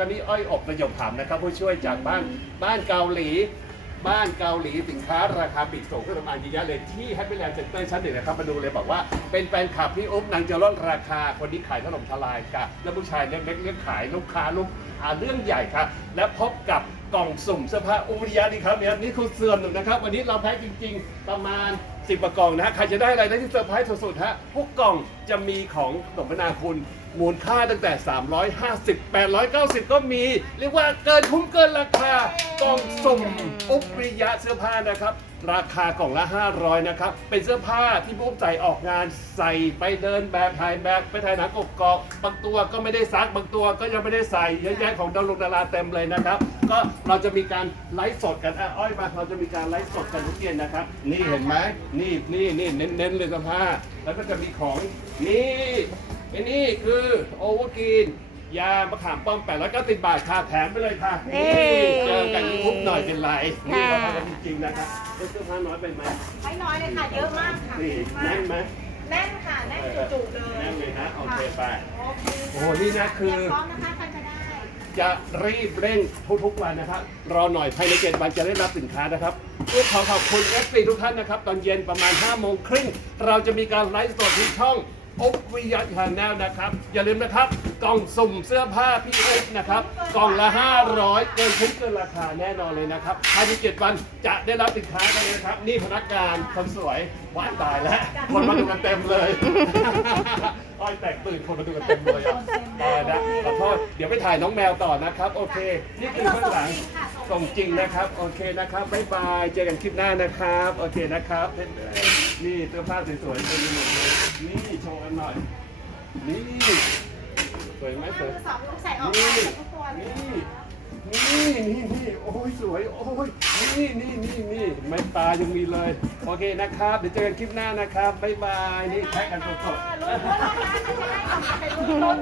ตอนนี้อ้อยอบประโยคถามนะครับ ผู้ช่วยจากบ้านบ้านเกาหลี บ้านเกาหลีสินค้าราคาปลีกส่งเครื่องสำอางเยอะแยะเลยที่แฮปปี้แลนด์เซ็นเตอร์ชั้นหนึ่งนะครับมาดูเลยบอกว่าเป็นแฟนคลับพี่อุ๊บนางจะลดราคาคนนี้ขายถล่มทลายค่ะ แล้วผู้ชายเล็กๆเลี้ยงขายลูกค้าลูกอ่าเรื่องใหญ่ครับและพบกับกล่องสุ่มเสื้อผ้าอุริยะนี่ครับเนี่ยนี่คือเสื่อมหนึ่งนะครับ วันนี้เราแพ็คจริง ๆ ประมาณ10กว่ากล่องนะฮะใครจะได้อะไรได้ที่เซอร์ไพรส์สุดๆฮะพวกกล่องจะมีของสมนาคุณ มูลค่าตั้งแต่ 350 890 ก็มี เรียกว่าเกินคุ้มเกินราคากล่องสุ่มอุปริยะเสื้อผ้านะครับ ราคากล่องละ 500 นะครับ เป็นเสื้อผ้าที่ผู้ใส่ออกงานใส่ไปเดินแบบถ่ายแบบไปถ่ายหนังกกอกบางตัวก็ไม่ได้ซักบางตัวก็ยังไม่ได้ใส่เยอะแยะของดารงดาราเต็มเลยนะครับ ก็เราจะมีการไลฟ์สดกันอะอ้อยมาเราจะมีการไลฟ์สดกันทุกเย็นนะครับ นี่เห็นไหมนี่นี่นี่เน้นๆเลยเสื้อผ้าแล้วก็จะมีของนี่ อันนี้คือโอเวอร์กินยามะขามป้อม890 บาทค่ะแถมไปเลยค่ะนี่เจอกันทุกหน่อยเป็นไรนี่ค่ะเราทำกันจริงๆนะครับเสื้อผ้าน้อยไปไหมไม่น้อยเลยค่ะ เยอะมากค่ะนี่แน่นไหมแน่นค่ะ แน่นจุๆเลยแน่นเลยนะโอเคไปโอเคโอ้โหนี่นะคือ พร้อมนะคะใครจะได้ จะรีบเร่งทุกๆวันนะครับ รอหน่อยภายในเจ็ดวันจะได้รับสินค้านะครับก็ขอขอบคุณ f อทุกท่านนะครับ ตอนเย็นประมาณ5โมงครึ่งเราจะมีการไลฟ์สดที่ช่อง อบวิยะชาแนลนะครับ อย่าลืมนะครับ กล่องสุ่มเสื้อผ้าพี่เอ็กนะครับ กล่องละ 500 เกินคุ้มเกินราคาแน่นอนเลยนะครับภายในเจ็ดวันจะได้รับสินค้ากันเลยนะครับ นี่พนักงานคนสวยว้ายตายแล้ว คนมาดูกันเต็มเลย อ้อยแตกตื่นคนมาดูกันเต็มเลยอะตายนะขอโทษเดี๋ยวไปถ่ายน้องแมวต่อนะครับ โอเค นี่คือข้างหลังส่งจริงนะครับ โอเคนะครับบ๊ายบาย เจอกันคลิปหน้านะครับ โอเคนะครับ นี่เสื้อผ้าสวยๆเต็มไปหมดเลยนี่โชว์กันหน่อย นี่สวยไหมสวย สองลูกใส่ออกนี่มาทุกตัวเลยนี่ นี่นี่นี่โอ้ยสวย โอ้ย นี่นี่นี่นี่ไม่ตายังมีเลย โอเคนะครับ เดี๋ยวเจอกันคลิปหน้านะครับ บ๊ายบาย นี่แพ็กกันสดๆ ลุ้นๆนะครจะได้กลับมาเป็นลุ้น